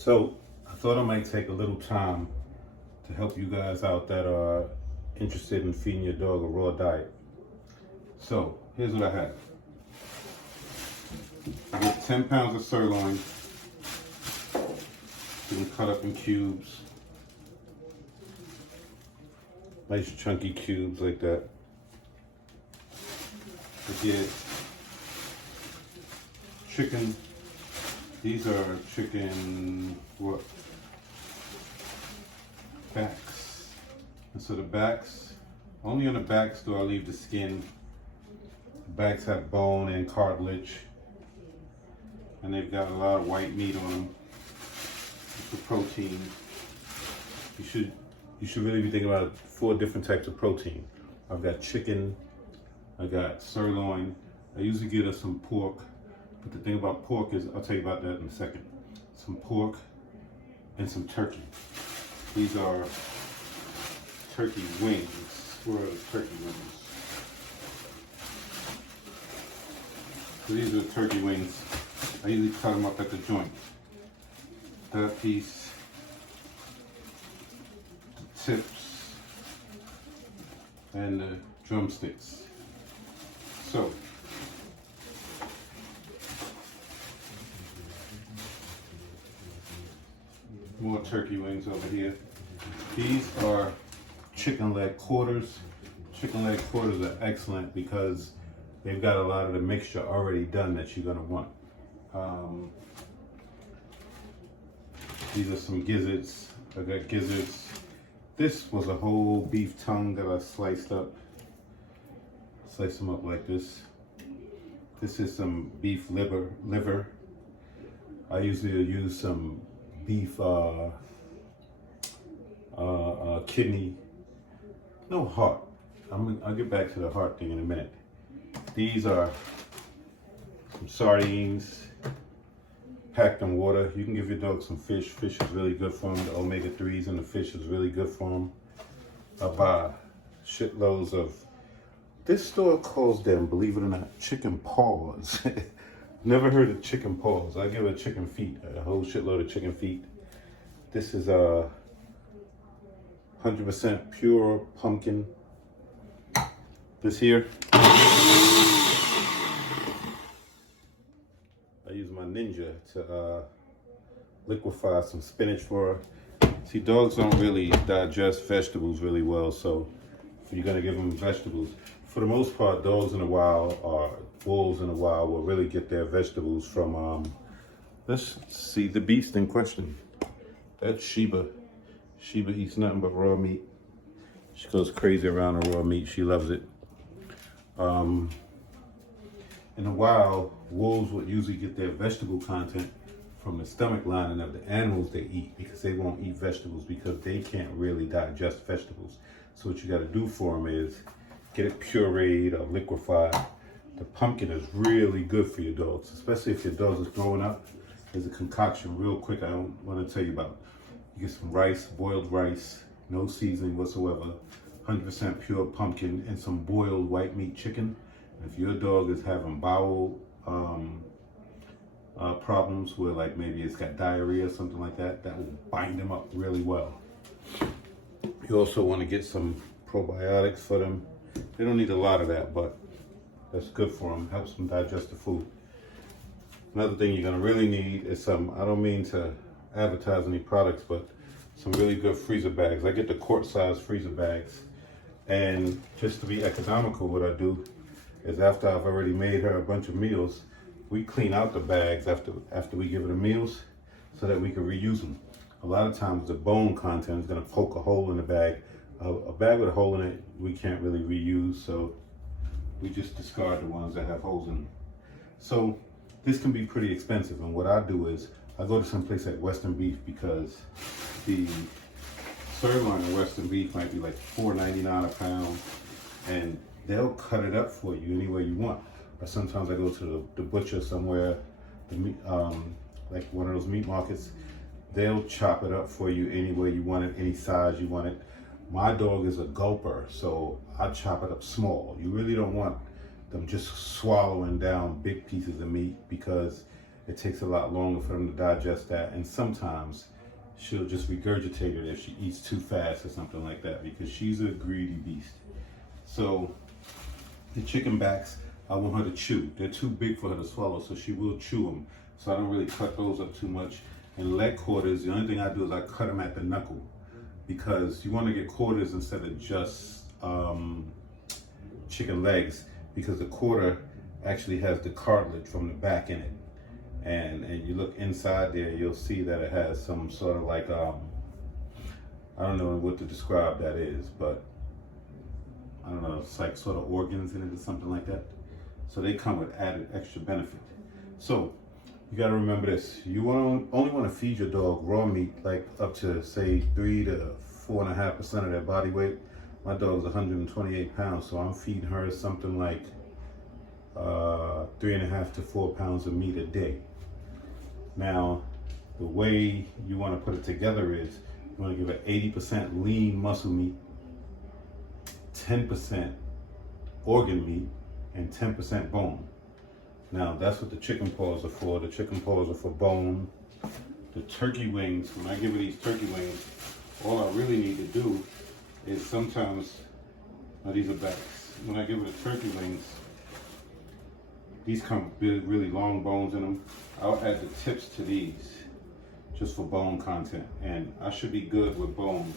So I thought I might take a little time to help you guys out that are interested in feeding your dog a raw diet. So here's what I have. I get 10 pounds of sirloin. You can cut up in cubes. Nice chunky cubes like that. I get chicken. These are chicken backs. And so the backs, only on the backs do I leave the skin. The backs have bone and cartilage. And they've got a lot of white meat on them. It's the protein. You should really be thinking about 4 different types of protein. I've got chicken, I got sirloin. I usually get us some pork, but the thing about pork is, I'll tell you about that in a second. Some pork and some turkey. These are turkey wings. Where are the turkey wings? So these are the turkey wings. I usually cut them up at the joint. That piece, the tips, and the drumsticks. So, more turkey wings over here. These are chicken leg quarters. Chicken leg quarters are excellent because they've got a lot of the mixture already done that you're gonna want. These are some gizzards. I got gizzards. This was a whole beef tongue that I sliced up. Slice them up like this. This is some beef liver. I usually use some beef kidney. No heart. I'll get back to the heart thing in a minute. These are some sardines packed in water. You can give your dog some fish. Fish is really good for them. The omega-3s in the fish is really good for them. I buy shitloads of, this store calls them, believe it or not, chicken paws. Never heard of chicken paws. I give a chicken feet, a whole shitload of chicken feet. This is 100% pure pumpkin. This here, I use my Ninja to liquefy some spinach for her. See, dogs don't really digest vegetables really well, so if you're gonna give them vegetables, for the most part, dogs in the wild or wolves in the wild will really get their vegetables from, let's see the beast in question. That's Sheba. Sheba eats nothing but raw meat. She goes crazy around the raw meat. She loves it. In the wild, wolves would usually get their vegetable content from the stomach lining of the animals they eat, because they won't eat vegetables because they can't really digest vegetables. So what you got to do for them is get it pureed or liquefied. The pumpkin is really good for your dogs, especially if your dog is growing up. There's a concoction real quick I don't want to tell you about. You get some rice, boiled rice, no seasoning whatsoever, 100% pure pumpkin, and some boiled white meat chicken. If your dog is having bowel problems where, like, maybe it's got diarrhea or something like that, that will bind them up really well. You also want to get some probiotics for them. They don't need a lot of that, but that's good for them. Helps them digest the food. Another thing you're going to really need is some, I don't mean to advertise any products, but some really good freezer bags. I get the quart size freezer bags. And just to be economical, what I do is, after I've already made her a bunch of meals, we clean out the bags after we give her the meals so that we can reuse them. A lot of times the bone content is going to poke a hole in the bag. A bag with a hole in it, we can't really reuse, so we just discard the ones that have holes in them. So this can be pretty expensive, and what I do is I go to some place like Western Beef, because the sirloin of Western Beef might be like $4.99 a pound, and they'll cut it up for you any way you want. Or sometimes I go to the butcher somewhere, the meat, like one of those meat markets. They'll chop it up for you any way you want it, any size you want it. My dog is a gulper, so I chop it up small. You really don't want them just swallowing down big pieces of meat, because it takes a lot longer for them to digest that. And sometimes she'll just regurgitate it if she eats too fast or something like that, because she's a greedy beast. So the chicken backs, I want her to chew. They're too big for her to swallow, so she will chew them. So I don't really cut those up too much. And leg quarters, the only thing I do is I cut them at the knuckle, because you want to get quarters instead of just chicken legs, because the quarter actually has the cartilage from the back in it. And you look inside there, you'll see that it has some sort of like, I don't know what to describe that is, but I don't know, it's like sort of organs in it or something like that. So they come with added extra benefit. So you got to remember this: you only want to feed your dog raw meat, like up to say 3 to 4.5% of their body weight. My dog's 128 pounds, so I'm feeding her something like 3.5 to 4 pounds of meat a day. Now, the way you want to put it together is you want to give her 80% lean muscle meat, 10% organ meat, and 10% bone. Now, that's what the chicken paws are for. The chicken paws are for bone. The turkey wings, when I give her these turkey wings, all I really need to do is sometimes, now these are backs. When I give her the turkey wings, these come with really long bones in them. I'll add the tips to these just for bone content. And I should be good with bone,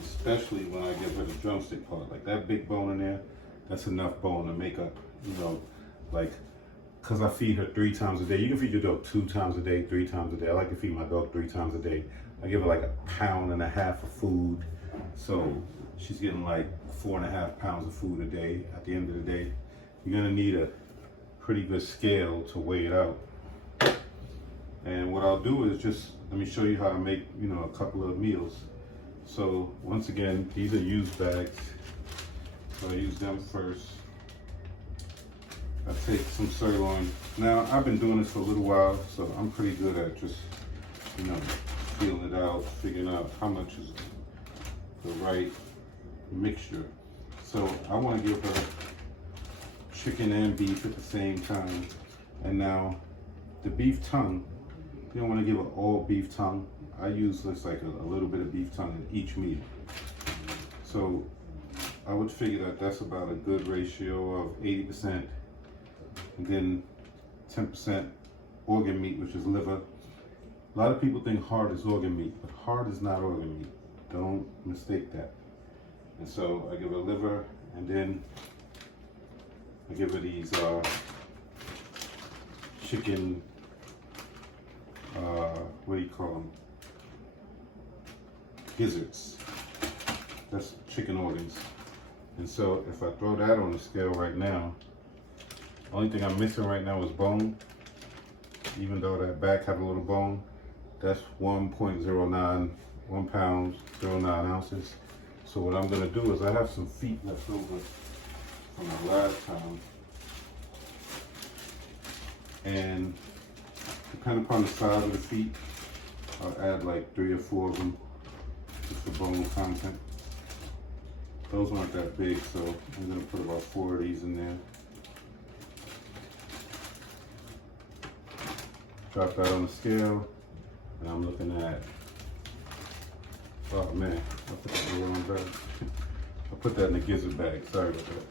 especially when I give her the drumstick part. Like that big bone in there, that's enough bone to make up, you know, like, because I feed her 3 times a day. You can feed your dog 2 times a day, 3 times a day. I like to feed my dog 3 times a day. I give her like 1.5 pounds of food. So she's getting like 4.5 pounds of food a day. At the end of the day, you're gonna need a pretty good scale to weigh it out. And what I'll do is just, let me show you how to make, you know, a couple of meals. So once again, these are used bags. So I use them first. I take some sirloin. Now, I've been doing this for a little while, so I'm pretty good at just, you know, feeling it out, figuring out how much is the right mixture. So I want to give her chicken and beef at the same time. And now, the beef tongue, you don't want to give her all beef tongue. I use just like a little bit of beef tongue in each meal. So I would figure that that's about a good ratio of 80%. And then 10% organ meat, which is liver. A lot of people think heart is organ meat, but heart is not organ meat. Don't mistake that. And so I give her liver, and then I give her these chicken, what do you call them? Gizzards. That's chicken organs. And so if I throw that on the scale right now, only thing I'm missing right now is bone. Even though that back had a little bone, that's 1.09, 1 pound, 09 ounces. So what I'm gonna do is I have some feet left over from the last time. And depending upon the size of the feet, I'll add like 3 or 4 of them just for bone content. Those aren't that big, so I'm gonna put about 4 of these in there. Drop that on the scale, and I'm looking at, oh man, I put that in the wrong bag. I put that in the gizzard bag, sorry about that.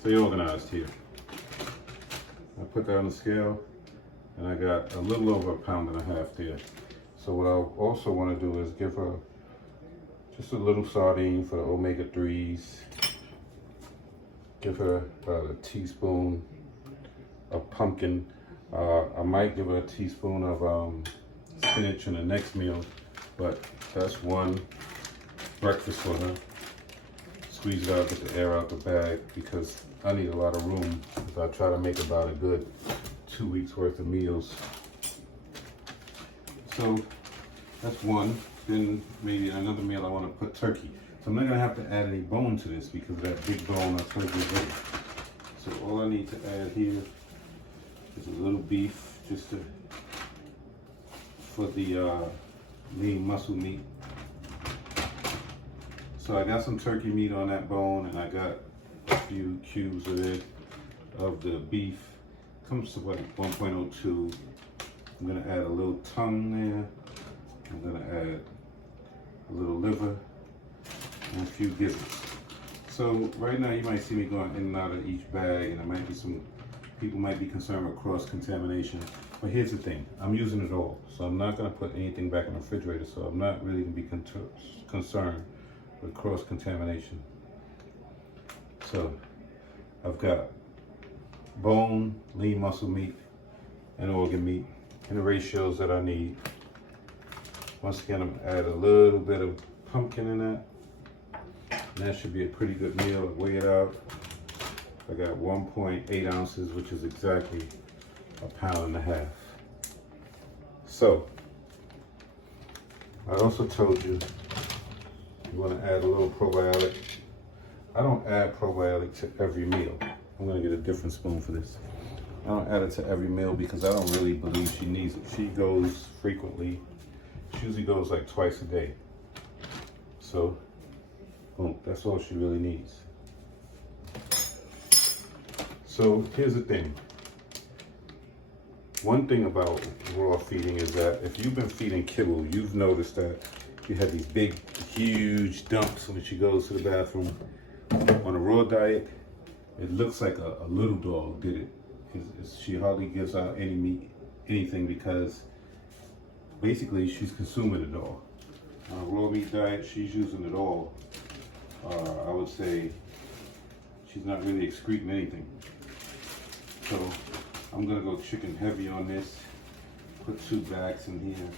Stay organized here. I put that on the scale, and I got a little over 1.5 pounds there. So what I also want to do is give her just a little sardine for the omega-3s. Give her about a teaspoon of pumpkin. I might give her a teaspoon of spinach in the next meal, but that's one breakfast for her. Squeeze it out, get the air out the bag, because I need a lot of room if I try to make about a good 2 weeks worth of meals. So that's one. Then maybe another meal I want to put turkey. So I'm not gonna have to add any bone to this because of that big bone I told you about. So all I need to add here is a little beef, just for the lean muscle meat. So I got some turkey meat on that bone, and I got a few cubes of the beef, comes to what, 1.02. I'm gonna add a little tongue there. I'm gonna add a little liver and a few giblets. So right now you might see me going in and out of each bag, and there might be some people might be concerned with cross-contamination. But here's the thing, I'm using it all. So I'm not gonna put anything back in the refrigerator, so I'm not really gonna be concerned with cross-contamination. So I've got bone, lean muscle meat, and organ meat in the ratios that I need. Once again, I'm gonna add a little bit of pumpkin in that. And that should be a pretty good meal. Weigh it out. I got 1.8 ounces, which is exactly 1.5 pounds. So, I also told you you want to add a little probiotic. I don't add probiotic to every meal. I'm going to get a different spoon for this. I don't add it to every meal because I don't really believe she needs it. She goes frequently. She usually goes like twice a day. So, boom, that's all she really needs. So here's the thing. One thing about raw feeding is that if you've been feeding kibble, you've noticed that you have these big, huge dumps when she goes to the bathroom. On a raw diet, it looks like a little dog did it. She hardly gives out any meat, anything, because basically she's consuming it all. On a raw meat diet, she's using it all. I would say she's not really excreting anything. So I'm gonna go chicken heavy on this. Put 2 bags in here.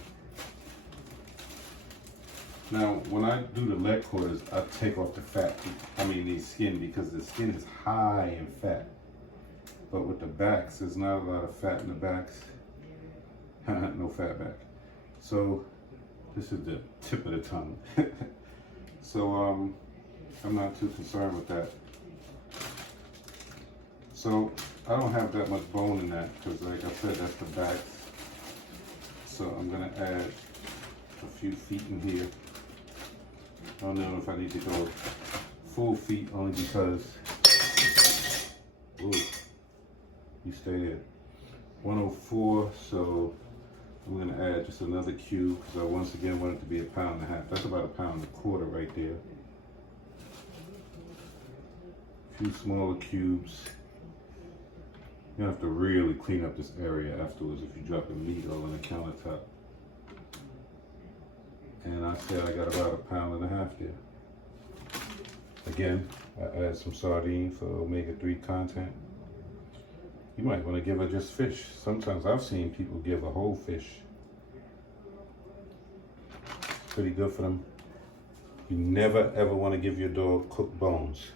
Now, when I do the leg quarters, I take off the fat, the skin, because the skin is high in fat. But with the backs, there's not a lot of fat in the backs. No fat back. So this is the tip of the tongue. So I'm not too concerned with that. So I don't have that much bone in that because, like I said, that's the back. So I'm gonna add a few feet in here. I don't know if I need to go full feet, only because, ooh, you stay there. 104, so I'm gonna add just another cube because I once again want it to be 1.5 pounds. That's about 1.25 pounds right there. A few smaller cubes. You have to really clean up this area afterwards if you drop the meat all on the countertop. And I said I got about 1.5 pounds there. Again, I add some sardine for omega-3 content. You might want to give her just fish. Sometimes I've seen people give a whole fish. Pretty good for them. You never ever want to give your dog cooked bones.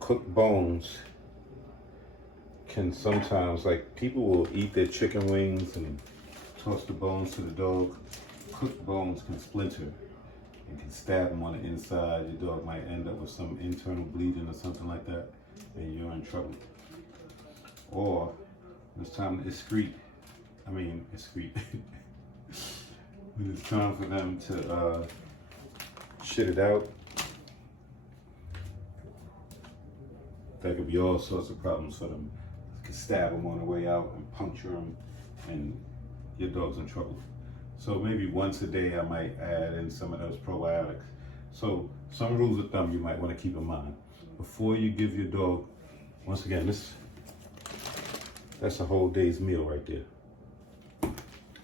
Cooked bones can sometimes, like, people will eat their chicken wings and toss the bones to the dog. Cooked bones can splinter and can stab them on the inside. Your dog might end up with some internal bleeding or something like that, and you're in trouble. Or when it's time to excrete. When it's time for them to shit it out, that could be all sorts of problems for them. You can stab them on the way out and puncture them, and your dog's in trouble. So maybe once a day I might add in some of those probiotics. So some rules of thumb you might want to keep in mind. Before you give your dog, once again, that's a whole day's meal right there.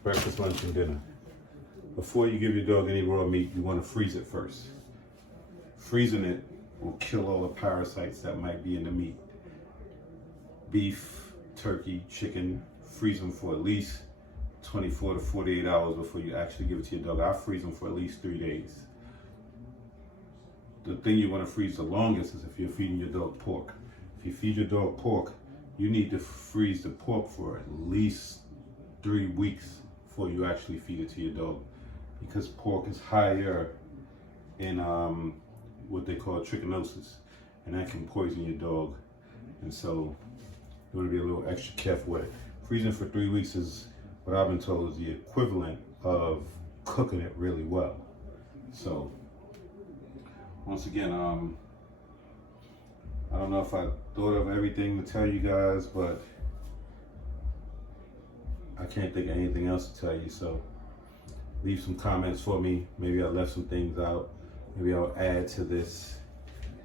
Breakfast, lunch, and dinner. Before you give your dog any raw meat, you want to freeze it first. Freezing it will kill all the parasites that might be in the meat. Beef, turkey, chicken, freeze them for at least 24 to 48 hours before you actually give it to your dog. I freeze them for at least 3 days. The thing you want to freeze the longest is if you're feeding your dog pork. If you feed your dog pork, you need to freeze the pork for at least 3 weeks before you actually feed it to your dog, because pork is higher in what they call trichinosis, and that can poison your dog. And so you want to be a little extra careful with it. Freezing for 3 weeks is what I've been told is the equivalent of cooking it really well. So once again, I don't know if I thought of everything to tell you guys, but I can't think of anything else to tell you. So leave some comments for me. Maybe I left some things out. Maybe I'll add to this.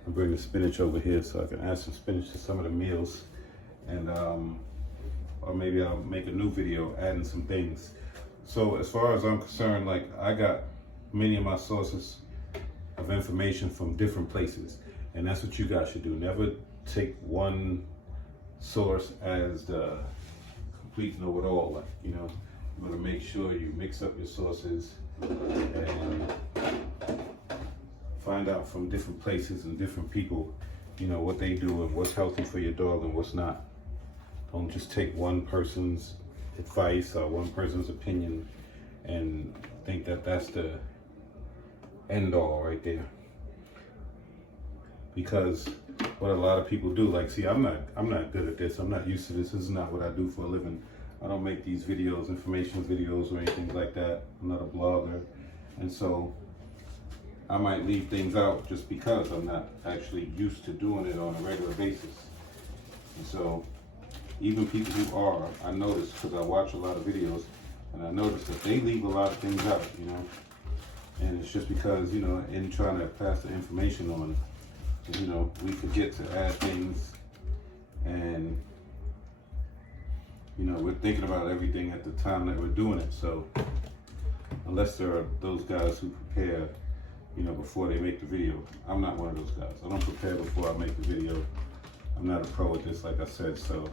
I'll bring the spinach over here so I can add some spinach to some of the meals. And or maybe I'll make a new video adding some things. So as far as I'm concerned, like, I got many of my sources of information from different places, and that's what you guys should do. Never take one source as the complete know-it-all. Like, you know, you want to make sure you mix up your sources and find out from different places and different people, you know, what they do and what's healthy for your dog and what's not. Don't just take one person's advice or one person's opinion and think that that's the end all right there. Because what a lot of people do, like, see, I'm not good at this. I'm not used to this. This is not what I do for a living. I don't make these videos, information videos or anything like that. I'm not a blogger. And so I might leave things out just because I'm not actually used to doing it on a regular basis. And so even people who are, I notice, because I watch a lot of videos, and I notice that they leave a lot of things out, you know. And it's just because, you know, in trying to pass the information on, you know, we forget to add things, and, you know, we're thinking about everything at the time that we're doing it. So unless there are those guys who prepare, you know, before they make the video, I'm not one of those guys. I don't prepare before I make the video. I'm not a pro at this, like I said. So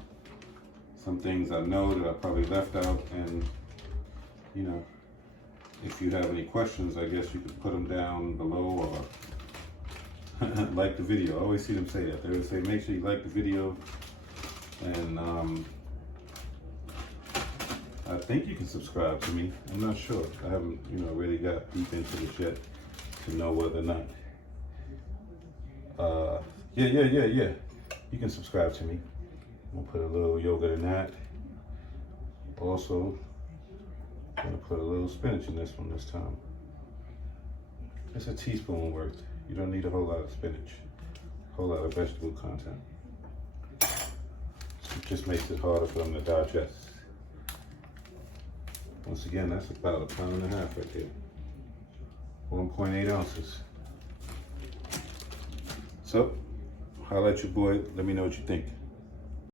some things I know that I probably left out, and, you know, if you have any questions, I guess you could put them down below, or like the video. I always see them say that. They would say, make sure you like the video, and I think you can subscribe to me. I'm not sure. I haven't, you know, really got deep into this yet to know whether or not. Yeah. You can subscribe to me. I'm gonna put a little yogurt in that. Also, I'm gonna put a little spinach in this one this time. It's a teaspoon worth. You don't need a whole lot of spinach, a whole lot of vegetable content. It just makes it harder for them to digest. Once again, that's about 1.5 pounds right there. 1.8 ounces. So, holla at your boy. Let me know what you think.